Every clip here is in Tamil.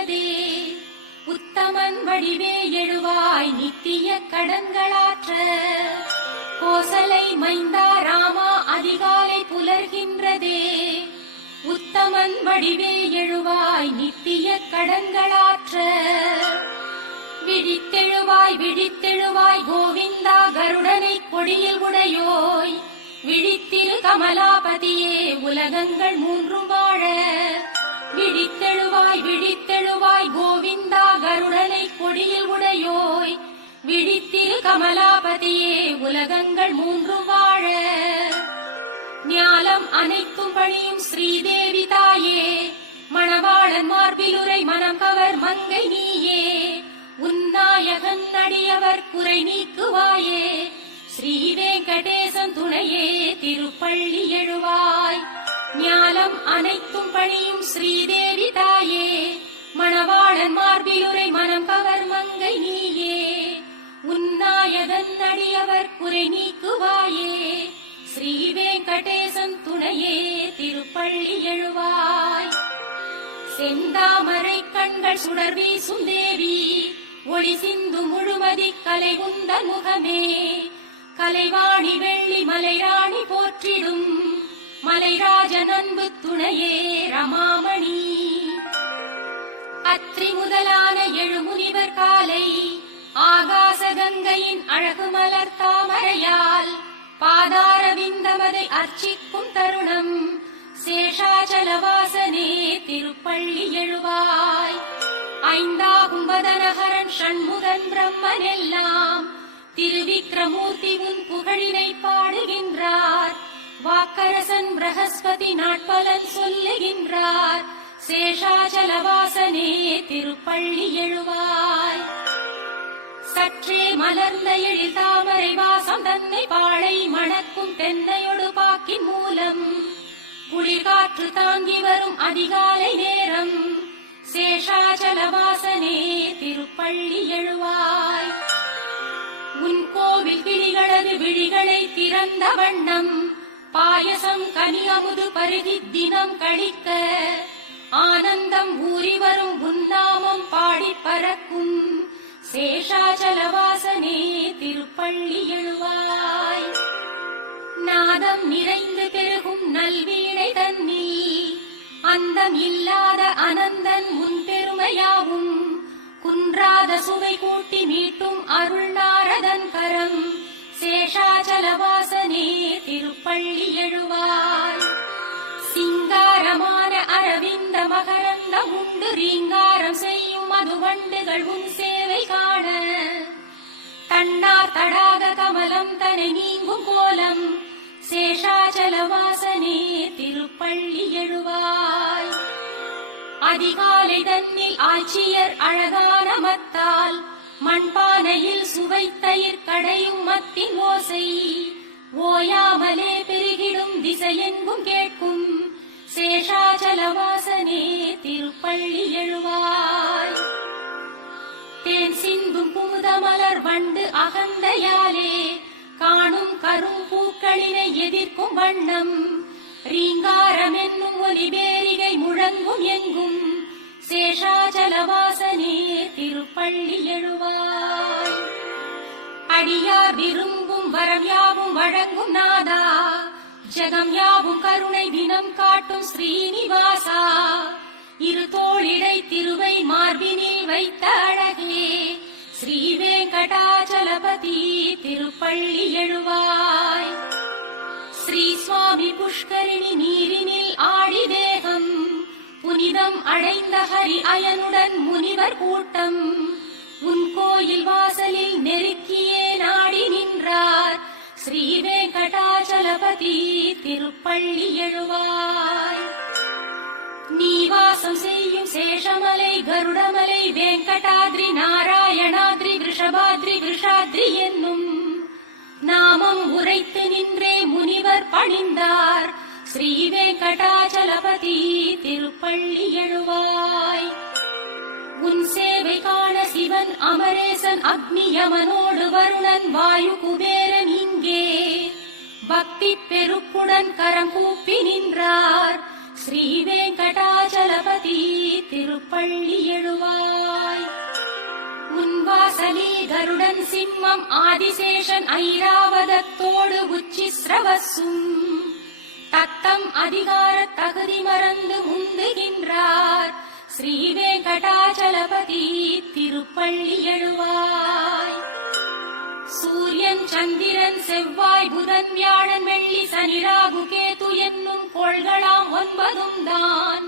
கொள்கின்றதே. உத்தமன் வடிவே எழுவாய் நித்திய கடன்களாற்ற, கோசலை மைந்தா ராமா அதிகாலை புலர்கின்றதே. உத்தமன் வடிவே எழுவாய் நித்திய கடன்களாற்ற, விழித்தெழுவாய் விழித்தெழுவாய் கோவிந்தா கருடனை கொடியில் உடையோய். விழித்திரு கமலாபதியே உலகங்கள் மூன்றும் வாழ. விழித்தெழுவாய் விழித்தெழுவாய் கோவிந்தா கருடனை கொடியில் உடையோய். விழித்திரு கமலாபதியே உலகங்கள் மூன்றும் வாழ. ஞாலம் அனைத்தும் பணியும் ஸ்ரீதேவி தாயே, மணவாளன் மார்பிலுரை மனம் கவர் மங்கை நீயே. உன்னாயகன் அடியவர் குறை நீக்குவாயே. ஸ்ரீ வெங்கடேசன் துணையே திருப்பள்ளி எழுவாய். ஞாலம் அனைத்தும் பணியும் ஸ்ரீதேவி தாயே, மணவாளன் மார்பிலுரை மனம் கவர் மங்கை நீயே. உன்னாயகன் அடியவர் குறை நீக்குவாயே. ஸ்ரீ வெங்கடேசன் துணையே திருப்பள்ளி எழுவாய். செந்தாமரை கண்கள் சுடர் வீசும் தேவி, ஒளி சிந்து முழுமதி கலை உந்த முகமே. கலைவாணி வெள்ளி மலைராணி போற்றிடும், மலைராஜன் அன்பு துணையே ரமாமணி. அத்ரி முதலான எழுமுனிவர் காலை, ஆகாச கங்கையின் அழகு மலர் தாமரையால் பாதாரவிந்தமதை அர்ச்சிக்கும் தருணம். சேஷாச்சலவாசனே திருப்பள்ளி எழுவாய். ஐந்தாகும் வதனஹரன் ஷண்முகன் பிரம்மன் எல்லாம், திருவிக்ரமூர்த்தி உன் புகழினை பாடுகின்றார். வாக்கரசன் பிரகஸ்பதி நாட்பலன் சொல்லுகின்றார். சேஷாச்சலவாசனே திருப்பள்ளி எழுவாய். சற்றே மலர்ந்த எழில் தாமரை வாசம் தன்னை பாழை மணக்கும் தென்னையொடு பாக்கின் மூலம். குளிர்காற்று தாங்கி வரும் அதிகாலை நேரம். சேஷாச்சலவாசனே திருப்பள்ளி எழுவாய். உன் கோவில் கிளிகளது விழிகளை திறந்த வண்ணம், பாயசம் கனி அமுது பருகி தினம் கழிக்க. ஆனந்தம் ஊறி வரும் உன்னாமம் பாடி பறக்கும். சேஷாச்சலவாசனே திருப்பள்ளி எழுவாய். நாதம் நிறைந்து பெருகும் நல்வீணை தன்னில், அந்தம் இல்லாத அனந்தன் முன் பெருமையாவும். குன்றாத சுவை கூட்டி மீட்டும் அருள் நாரதன் கரம். சேஷாச்சலவாசனே திருப்பள்ளி எழுவாய். சிங்காரமான அரவிந்த மகரந்தம் உண்டு ரீங்காரம் செய்யும் மதுவண்டுகள் உன் சேவை காண. தன்னார் தடாக கமலம் தனை நீங்கும் கோலம். சேஷாச்சலவாசனே திருப்பள்ளி எழுவாய். அதிகாலை தன்னில் ஆட்சியர் அழகான மத்தால், மண்பானையில் சுவைத்தயிர் கடையும் மத்தின் ஓசை. ஓயாமலே பெருகிடும் திசையெங்கும் கேட்கும். சேஷாச்சலவாசனே திருப்பள்ளி எழுவாய். தேன் சிந்தும் பூதமலர் வண்டு அகந்தையாலே, காணும் கரும் பூக்களினை எதிர்க்கும் வண்ணம். ரீங்காரம் என்னும் ஒலி பேரிகை முழங்கும் எங்கும். சேஷாச்சலவாசனே திருப்பள்ளி எழுவாய். அடியார் விரும்பும் வரம் யாவும் வழங்கும் நாதா, ஜகம் யாவும் கருணை தினம் காட்டும் ஸ்ரீனிவாசா. இரு தோளிடை திருவை மார்பினில் வைத்த அழகே. ஸ்ரீ வெங்கடாச்சலபதி திருப்பள்ளி எழுவாய். ஸ்ரீ சுவாமி புஷ்கரிணி நீரினில் ஆடி தேகம், புனிதம் அடைந்த ஹரி அயனுடன் முனிவர் கூட்டம். உன் கோயில் வாசலில் நெருக்கியே நாடி நின்றார். ஸ்ரீ வெங்கடாச்சலபதி திருப்பள்ளி எழுவாய். நீ வாசம் செய்யும் சேஷமலை கருடமலை வெங்கடாத்ரி நாராயணாத்ரி ரிஷபாத்ரி விஷாத்ரி என்னும் நாமம் உரைத்து நின்றே முனிவர் பணிந்தார். ஸ்ரீ வெங்கடாச்சலபதி திருப்பள்ளி எழுவாய். உன் சேவை காண சிவன் அமரேசன் அக்னி யமனோடு வருணன் வாயு குபேரன் இங்கே பக்தி பெருக்குடன் கரம் கூப்பி நின்றார். ஸ்ரீ வெங்கடாச்சலபதி திருப்பள்ளி எழுவாய். உன்வாசலில் கருடன் சிம்மம் ஆதிசேஷன் ஐராவதத்தோடு உச்சிஸ்ரவசும் தத்தம் அதிகார தகுதி மறந்து முந்துகின்றார். ஸ்ரீ வெங்கடாச்சலபதி திருப்பள்ளி எழுவாய். சூரியன் சந்திரன் செவ்வாய் புதன் வியாழன் வெள்ளி சனி ராகு கேது என்னும் கோள்களாம் 9 தான்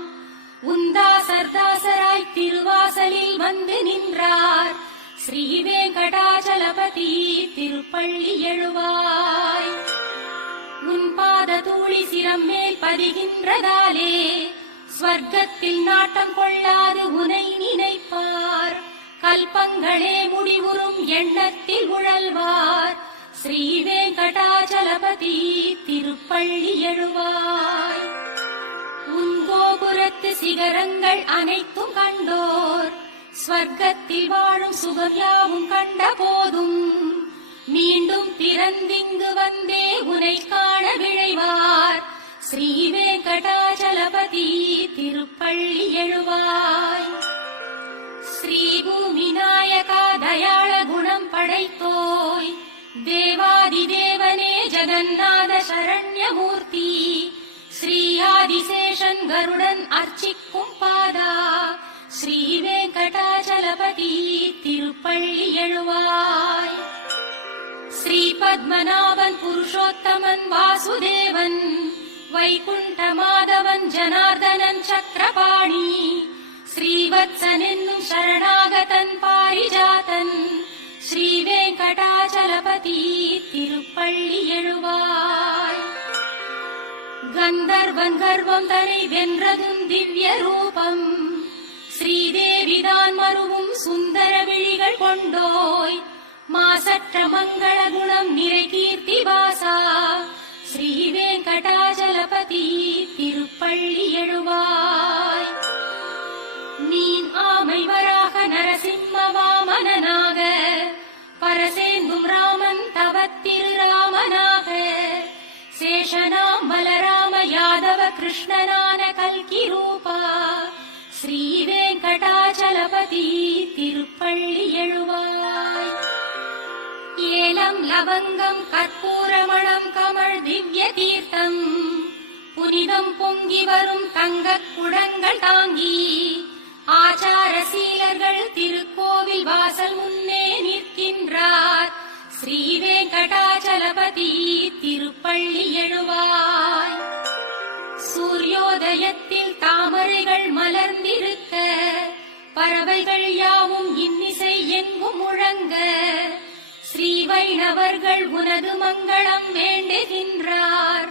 உந்தாசர்தாசராய் திருவாசலில் வந்து நின்றார். ஸ்ரீ வெங்கடாச்சலபதி திருப்பள்ளி எழுவாய். உன் பாத தூளி சிரம் மேல் பதிகின்றதாலே ஸ்வர்க்கத்தில் நாட்டம் கொள்ளாது உனை நினைப்பார். கல்பங்களே முடிவுறும் எண்ணத்தில் உழல்வார். ஸ்ரீ வெங்கடாச்சலபதி திருப்பள்ளி எழுவாய். உன் கோபுரத்து சிகரங்கள் அனைத்தும் கண்டோர் ஸ்வர்க்கத்தில் வாழும் சுகம் யாவும் கண்ட போதும் மீண்டும் பிறந்திங்கு வந்தே உனை காண விழைவார். ஸ்ரீ வெங்கடாச்சலபதி திருப்பள்ளி எழுவாய். ஸ்ரீபூமி நாயகா தயாள குணம் படைத்தோய் தேவாதி தேவனே ஜெகநாத சரண்யமூர்த்தி. ஸ்ரீ ஆதிசேஷன் கருடன் அர்ச்சிக்கும் பாதா. ஸ்ரீ வெங்கடாச்சலபதி திருப்பள்ளி எழுவாய். ஸ்ரீ பத்மநாபன் புருஷோத்தமன் வாசுதேவன் வைகுண்ட மாதவன் ஜனார்தனன் சக்கரபாணி. ஸ்ரீவத்சன் என்னும் சரணாகதன் பாரிஜாதன். ஸ்ரீ வெங்கடாச்சலபதி திருப்பள்ளி எழுவாய். கந்தர்வன் கர்வம் தனை வென்றதும் திவ்ய ரூபம் ஸ்ரீதேவிதான் மருவும் சுந்தர விழிகள் கொண்டோய். மாசற்ற மங்கள குணம் நிறை கீர்த்தி வாசா. ஸ்ரீ வெங்கடாச்சலபதி திருப்பள்ளி எழுவாய். மீன் ஆமை வராக நரசிம்ம வாமனனாக பரசேந்தும் ராமன் தவத்திரு ராமனாக சேஷனாம் பலராம யாதவ கிருஷ்ணனான கல்கி ரூபா. ஸ்ரீ வெங்கடாச்சலபதி திருப்பள்ளி எழுவாய். ஏலம் லவங்கம் கற்பூரமணம் கமழ் திவ்ய தீர்த்தம் புனிதம் பொங்கி வரும் தங்கக் குடங்கள் தாங்கி ஆச்சார சீலர்கள் திருக்கோவில் வாசல் முன்னே நிற்கின்றார். ஸ்ரீ வெங்கடாச்சலபதி திருப்பள்ளி எழுவாய். சூரியோதயத்தில் தாமரைகள் மலர்ந்திருக்க பறவைகள் யாவும் இன்னிசை எங்கும் முழங்க ஸ்ரீ வைணவர்கள் உனது மங்களம் வேண்டுகின்றார்.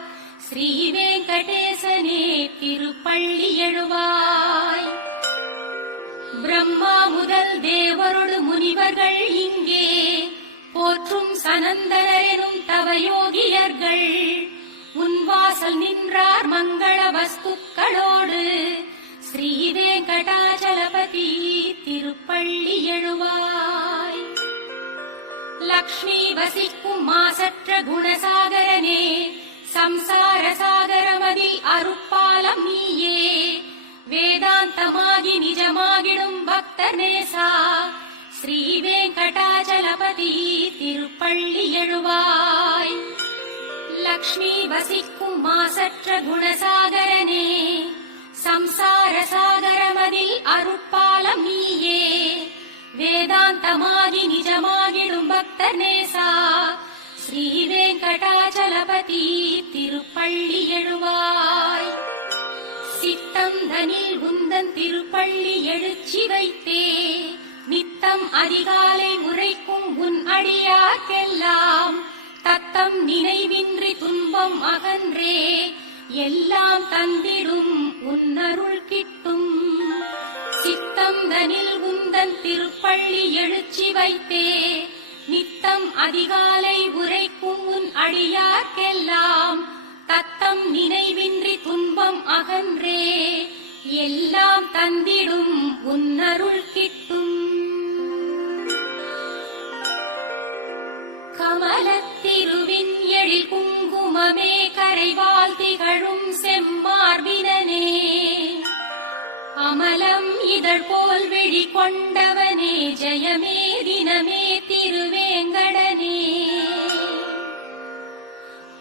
ஸ்ரீ வெங்கடேசனே திருப்பள்ளி எழுவாய். பிரம்மா முதல் தேவரோடு முனிவர்கள் இங்கே போற்றும் சனந்தனர் எனும் தவயோகியர்கள் உன் வாசல் நின்றார் மங்கள வஸ்துக்களோடு. ஸ்ரீ வெங்கடாச்சலபதி திருப்பள்ளி எழுவாய். லக்ஷ்மி வசிக்கும் மாசற்ற குணசாகரனே சம்சார சாகரமதில் அருப்பாலம் நீயே. வேதாந்தமாகி நிஜமாகிடும் பக்தர் நேசா. ஸ்ரீ வெங்கடாச்சலபதி திருப்பள்ளி எழுவாய். லக்ஷ்மி வசிக்கும் மாசற்ற குணசாகரனே சம்சார சாகரமதில் அருட்பாலம் நீயே. வேதாந்தமாகி நிஜமாகிடும் பக்தர் நேசா. ஸ்ரீ வெங்கடாச்சலபதி திருப்பள்ளி எழுவாய். சித்தம் தனில் உந்தன் திருப்பள்ளி எழுச்சி வைத்தே நித்தம் அதிகாலை உரைக்கும் உன் அடியார்க்கெல்லாம் தத்தம் நினைவின்றி துன்பம் அகன்றே எல்லாம் தந்திடும் உன்னருள் கிட்டும். சித்தம் தனில் உந்தன் திருப்பள்ளி எழுச்சி வைத்தே நித்தம் அதிகாலை உரைக்கும் உன் அடியார்க்கெல்லாம் தத்தம் நினைவின்றி துன்பம் அகன்றே எல்லாம் தந்திடும் உன்னருள் கிட்டும். கமலத்திருவின் எழில் குங்குமமே கரைவால் திகழும் செம்மார்பினனே கமலம் இதழ் போல் விழி கொண்டவனே ஜெயமே தினமே திருவேங்கடனே.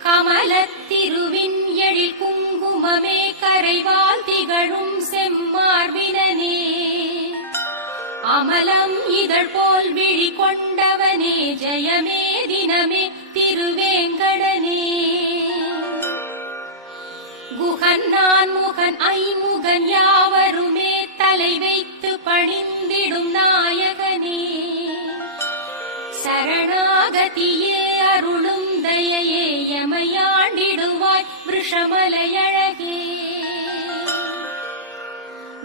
கமலத்திருவின் எழில் குங்குமமே கரைவால் திகழும் செம்மார்பினனே. அமலம் இதழ் போல் விழி கொண்டவனே ஜெயமே தினமே திருவேங்கடனே. குகன் நான் முகன் ஐமுகன் யாவருமே தலை வைத்து பணிந்திடும் நாயகனே. சரணாகதியே அருளும் தயையே எமையாண்டிடுவாய் விஷமலையழகே.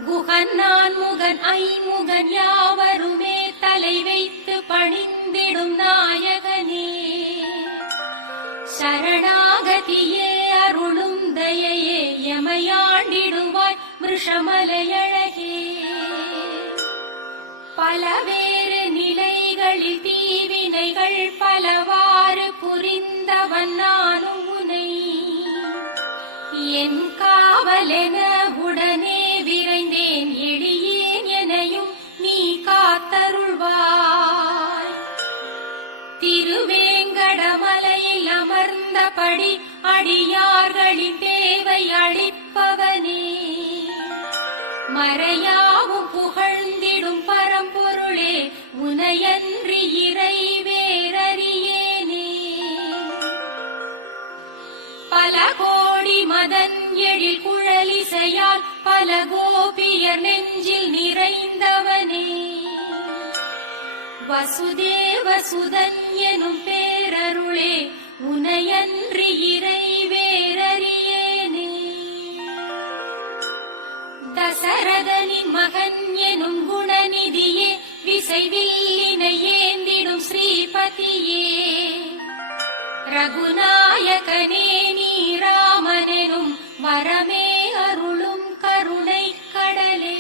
குகன் நான் முகன் ஐமுகன் யாவருமே தலை வைத்து பணிந்திடும் நாயகனே. சரணாகதியே அருளும் தயையே எமையாண்டிடுவாய் விஷமலையழகே. பலவேறு நிலைகளில் தீவினைகள் பலவாறு புரிந்தவன் நானும் உனை. என் காவலென உடனே விரைந்தேன் எளியேன் எனையும் நீ காத்தருள்வாய். திருவேங்கடமலையில் அமர்ந்தபடி அடியார்களின் தேவை அளிப்பவனே. மறையாவும் புகழ்ந்திடும் பரம்பொருளே உனையன்றி இறை வேறறியேனே. பல கோடி மதன் எழில் குழலிசையால் பல கோபியர் நெஞ்சில் நிறைந்தவனே. வசுதேவ சுதன் எனும் பேரருளே உனையன்றி இறை வேறறியேனே. தசரதனின் மகன் எனும் குணநிதியே விசைவில்லினை ஏந்திடும் ஸ்ரீபதியே. ரகுநாயகனே நீ ராமனெனும் வரமே அருளும் கருணை கடலே.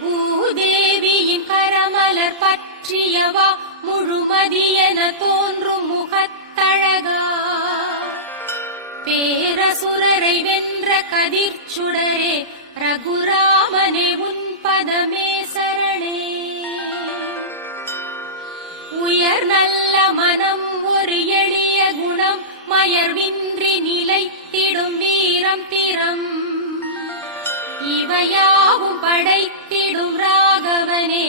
பூதேவியின் கரமலர் பற்றியவா முழுமதியென தோன்றும் முகத்தழகா. பேரசுரரை வென்ற கதிர்ச்சுடரே ரகுராமனே உன் பதமே சரணே. உயர் நல்ல மனம் ஒரு எளிய குணம் மயர்வின்றி நிலைத்திடும் வீரம் திறம். இவையாவும் படைத்திடும் ராகவனே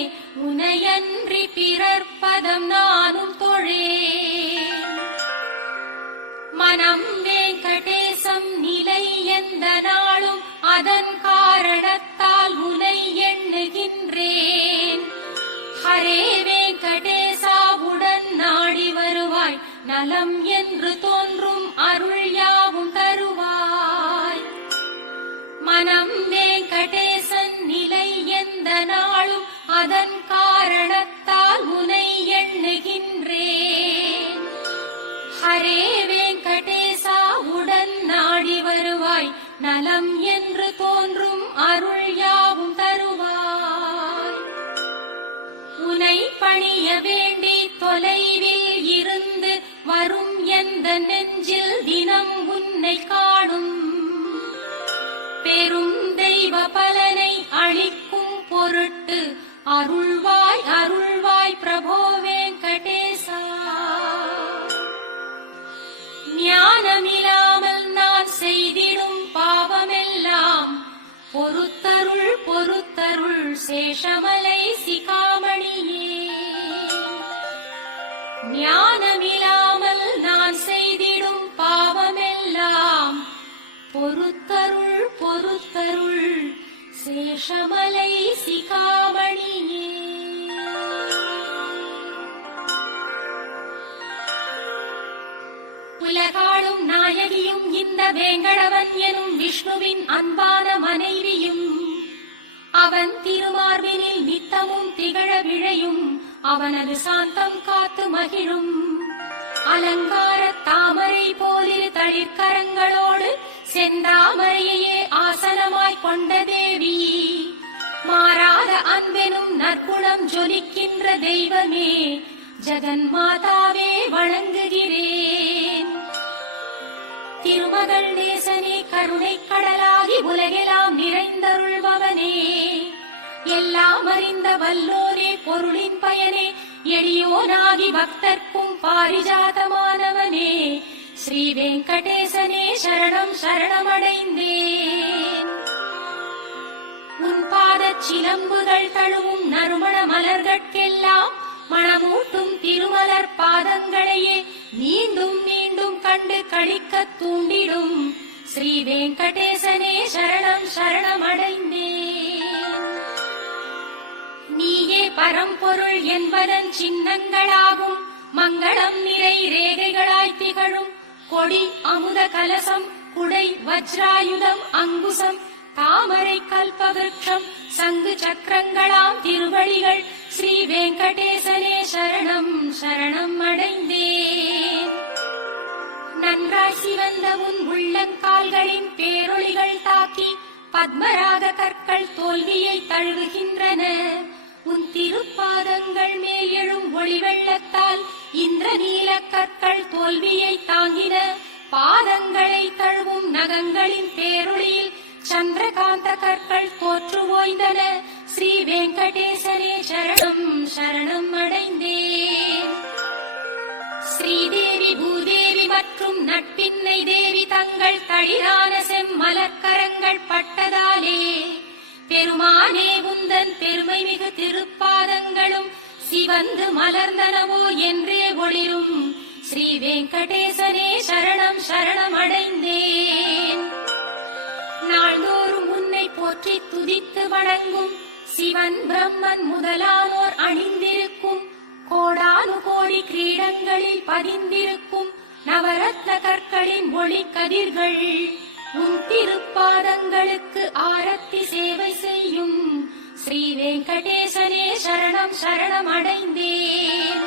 உனையன்றி பிறர்ப்பதம் நானும் தொழேன். மனம் வெங்கடேசம் நிலை எந்த நாளும் அதன் காரணத்தால் உனை எண்ணுகின்றேன். ஹரே வெங்கடேசாவுடன் நாடி வருவாய் நலம் என்று தோன்றும் அருள் யாவும் தருவாய். மனம் வெங்கடேசன் நிலை எந்த நாளும் அதன் காரணத்தால் உனை எண்ணுகின்றேன். ஹரே வெங்கடேசாவுடன் நாடி வருவாய் நலம் என்று தோன்றும் அருள் யாவும் தருவாய். உனை பணிய வேண்டி தொலைவில் இருந்து வரும் எந்த நெஞ்சில் தினம் உன்னை காணும். பெரும் தெய்வ பலனை அளிக்கும் பொருட்டு அருள்வாய் அருள்வாய் பிரபோ வெங்கடேசா. ஞானமில்லாமல் நான் செய்திடும் பாவமெல்லாம் பொறுத்தருள் பொறுத்தருள் சேஷமலை சிகாமணியே. ஞானமில்லாமல் நான் செய்திடும் பாவமெல்லாம் பொறுத்தருள் பொறுத்தருள் சேஷமலை சிகாமணியே. உலகாளும் நாயகியும் இந்த வேங்கடவன் எனும் விஷ்ணுவின் அன்பான மனைவியும். அவன் திருமார்பினில் நித்தமும் திகழ விழையும் அவனது சாந்தம் காத்து மகிழும். அலங்கார தாமரை போலிரு தளிர்கரங்களோடு செந்தாமரையே ஆசனமாய்க் கொண்ட தேவி. மாறாத அன்பெனும் நற்குணம் ஜொலிக்கின்ற தெய்வமே ஜெகன்மாதாவே வணங்குகிறேன். திரு திருமகள் நேசனே கருணை கடலாகி உலகெல்லாம் நிறைந்தருள்பவனே எல்லாம் அறிந்த வல்லோரே பொருளின் பயனே எளியோனாகி பக்தர்க்கும் பாரிஜாதமானவனே ஸ்ரீ வெங்கடேசனே சரணம் சரணமடைந்தேன். உன் பாதச் சிலம்புகள் தழுவும் நறுமண மலர்கட்கெல்லாம் மணமூட்டும் திருமலர் பாதங்களையே மீண்டும் மீண்டும் கண்டு களிக்கத் தூண்டிடும் ஸ்ரீ வெங்கடேசனே சரணம் சரணமடைந்தேன். நீயே பரம்பொருள் என்பதன் சின்னங்களாகும் மங்களம் நிறை ரேகைகளாய் திகழும் கொடி அமுத கலசம் குடை வஜ்ராயுதம் அங்குசம் தாமரை கல்பவிருட்சம் சங்கு சக்கரங்களாம் திருவடிகள் ஸ்ரீ வெங்கடேசனே சரணம் சரணம் அடைந்தேன். நன்றாய் சிவந்த உன் உள்ளங்கால்களின் பேரொளிகள் தாக்கி பத்மராக கற்கள் தோல்வியை தழுவுகின்றன. உன் திருப்பாதங்கள் மேல் எழும் ஒளி வெள்ளத்தால் இந்திரநீல கற்கள் தோல்வியை தாங்கின. பாதங்களை தழுவும் நகங்களின் பேரொளியில் சந்திரகாந்த கற்கள் தோற்று ஓய்ந்தன. ஸ்ரீ வெங்கடேசனே சரணம் சரணம் அடைந்தேன். ஸ்ரீதேவி பூதேவி மற்றும் நட்பின்னை தேவி தங்கள் தளிரான செம்மலர்கரங்கள் பட்டதாலே பெருமானே உந்தன் பெருமை மிகு திருப்பாதங்களும் சிவந்து மலர்ந்தனவோ என்றே ஒளிரும். ஸ்ரீ வெங்கடேசனே சரணம் சரணம் அடைந்தேன். நாள்தோறும் உன்னை போற்றி துதித்து வணங்கும் சிவன் பிரம்மன் முதலானோர் அணிந்திருக்கும் கோடானு கோடி கிரீடங்களில் பதிந்திருக்கும் நவரத்ன கற்களின் ஒளி கதிர்கள் உன் திருப்பாதங்களுக்கு ஆரத்தி சேவை செய்யும். ஸ்ரீ வெங்கடேசனே சரணம் சரணம் அடைந்தேன்.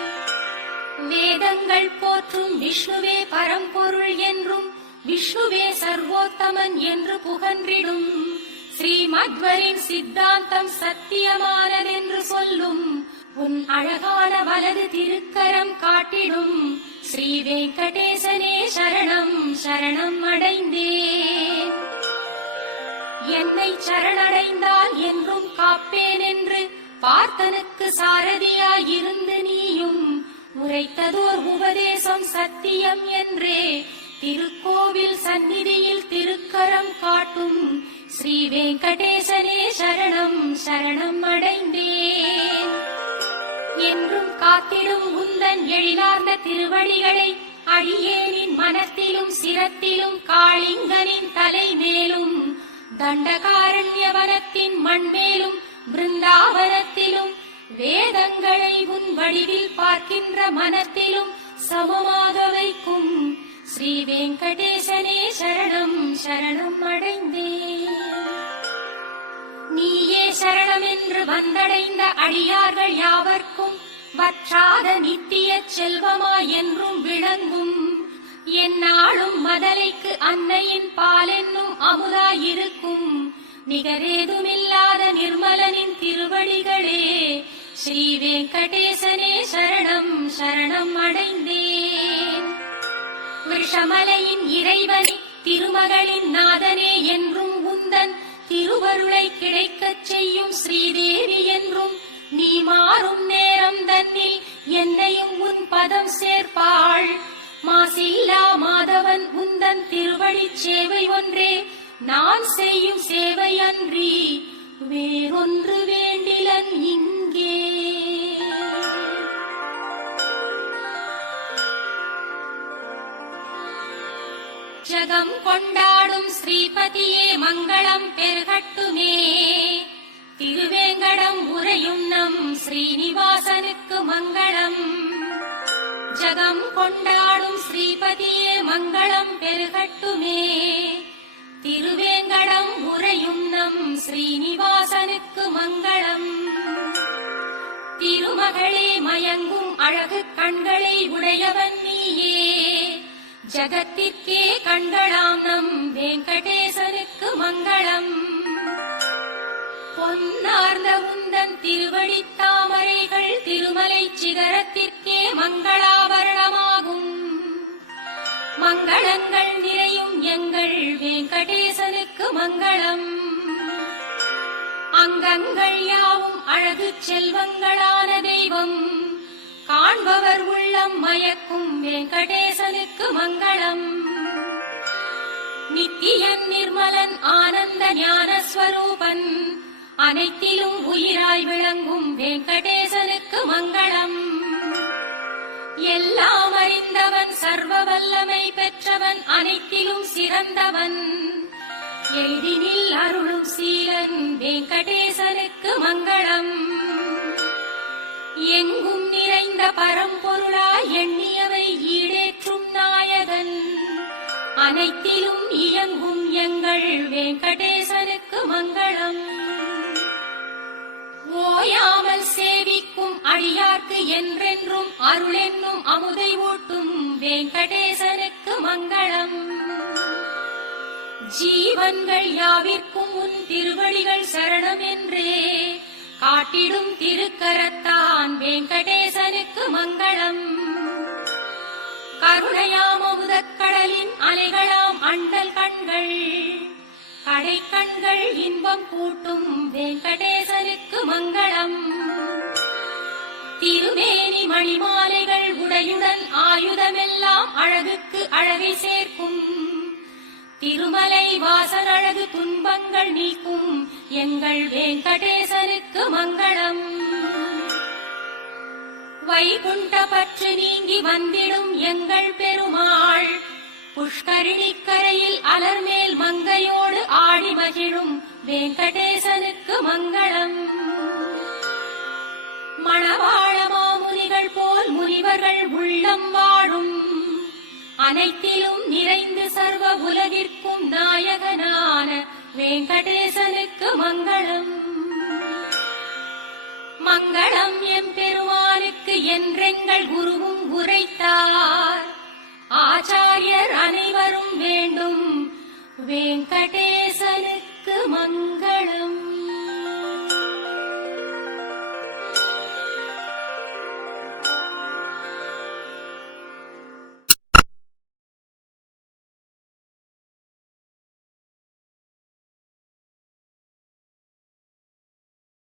வேதங்கள் போற்றும் விஷ்ணுவே பரம்பொருள் என்றும் விஷ்ணுவே சர்வோத்தமன் என்று புகன்றிடும். ஸ்ரீமத்வரின் சித்தாந்தம் சத்தியமானதென்று சொல்லும் உன் அழகான வலது திருக்கரம் காட்டிடும். ஸ்ரீ வெங்கடேசனே சரணம் சரணம் அடைந்தேன். என்னை சரணடைந்தால் என்றும் காப்பேன் என்று பார்த்தனுக்கு சாரதியாயிருந்து நீயும் உரைத்ததோர் உபதேசம் சத்தியம் என்றே திருக்கோவில் சந்நிதியில் திருக்கரம் காட்டும். ஸ்ரீ வெங்கடேசனே சரணம் சரணம் அடைந்தேன். என்றும் காத்திடும் உந்தன் எழிலார்ந்த திருவடிகளை அடியேனின் மனத்திலும் சிரத்திலும் காளிங்கனின் தலை மேலும் தண்டகாரண்யவனத்தின் மண்மேலும் பிருந்தாவனத்திலும் வேதங்களை உன் வடிவில் பார்க்கின்ற மனத்திலும் சமமாக வைக்கும். ஸ்ரீ வெங்கடேசனே சரணம் சரணம் அடைந்தேன். நீயே சரணம் என்று வந்தடைந்த அடியார்கள் யாவர்க்கும் வற்றாத நித்திய செல்வமாய் என்றும் விளங்கும். எந்நாளும் மதலைக்கு அன்னையின் பாலென்னும் அமுதாயிருக்கும் நிகரேதுமில்லாத நிர்மலனின் திருவடிகளே. ஸ்ரீ வெங்கடேசனே சரணம் சரணம் அடைந்தேன். விஷமலையின் இறைவனே திருமகளின் நாதனே என்றும் உந்தன் திருவருளை கிடைக்கச் செய்யும் ஸ்ரீதேவி என்றும் நீ மாறும் நேரம் தன்னில் என்னையும் உன் பதம் சேர்ப்பாள். மாசில்லா மாதவன் உந்தன் திருவடி சேவை ஒன்றே நான் செய்யும் சேவை அன்றி வேறொன்று வேண்டிலன் இங்கே. ஜகம் கொண்டாடும் ஸ்ரீபதியே மங்களம் பெருகட்டுமே. திருவேங்கடம் உறையும் நம் ஸ்ரீனிவாசனுக்கு மங்களம். ஜகம் கொண்டாடும் ஸ்ரீபதியே மங்களம் பெருகட்டுமே. திருவேங்கடம் உறையும் நம் ஸ்ரீனிவாசனுக்கு மங்களம். திருமகளே மயங்கும் அழகு கண்களை உடையவன் நீயே. ஜகத்திற்கே கண்களாம் நம் வெங்கடேசனுக்கு மங்களம். பொன்னார்ந்த உந்தன் திருவடி தாமரைகள் திருமலை சிகரத்திற்கே மங்களாபரணமாகும். மங்களங்கள் நிறையும் எங்கள் வெங்கடேசனுக்கு மங்களம். அங்கங்கள் யாவும் அழகு செல்வங்களான தெய்வம், காண்பவர் உள்ளம் மயக்கும் வெங்கடேசனுக்கு மங்களம். நித்தியன் நிர்மலன் ஆனந்த ஞானஸ்வரூபன், அனைத்திலும் உயிராய் விளங்கும் வெங்கடேசனுக்கு மங்களம். எல்லாம் அறிந்தவன், சர்வ வல்லமை பெற்றவன், அனைத்திலும் சிறந்தவன், எளிதினில் அருளும் சீலன் வெங்கடேசனுக்கு மங்களம். எங்கும் நிறைந்த பரம்பொருளாய் எண்ணியவை ஈடேற்றும் நாயகன், அனைத்திலும் இயங்கும் எங்கள் வெங்கடேசனுக்கு மங்களம். ஓயாமல் சேவிக்கும் அடியார்க்கு என்றென்றும் அருளென்னும் அமுதை ஊட்டும் வெங்கடேசனுக்கு மங்களம். ஜீவன்கள் யாவிற்கும் உன் திருவடிகள் சரணம் என்றே காட்டிடும் திருக்கரத்தான் வெங்கடேசனுக்கு மங்களம். கருணையாம் அமுதக்கடலின் அலைகளாம் அண்டல் கண்கள், கடைக்கண்கள் இன்பம் கூட்டும் வெங்கடேசனுக்கு மங்களம். திருமேனி மணிமாலைகள் உடையுடன் ஆயுதமெல்லாம் அழகுக்கு அழகை சேர்க்கும், திருமலை வாசல் அழகு துன்பங்கள் நீக்கும் எங்கள் வெங்கடேசனுக்கு மங்களம். வைகுண்ட பற்று நீங்கி வந்திடும் எங்கள் பெருமாள், புஷ்கரிணிக்கரையில் அலர்மேல் மங்கையோடு ஆடி மகிழும் வெங்கடேசனுக்கு மங்களம். மணவாள மாமுனிகள் போல் முனிவர்கள் உள்ளம் வாழும், அனைத்திலும் நிறைந்து சர்வ உலகிற்கும் நாயகனான வெங்கடேசனுக்கு மங்களம். மங்களம் எம் பெருமானுக்கு என்றெங்கள் குருவும் உரைத்தார், ஆச்சாரியர் அனைவரும் வேண்டும் வெங்கடேசனுக்கு மங்களம்.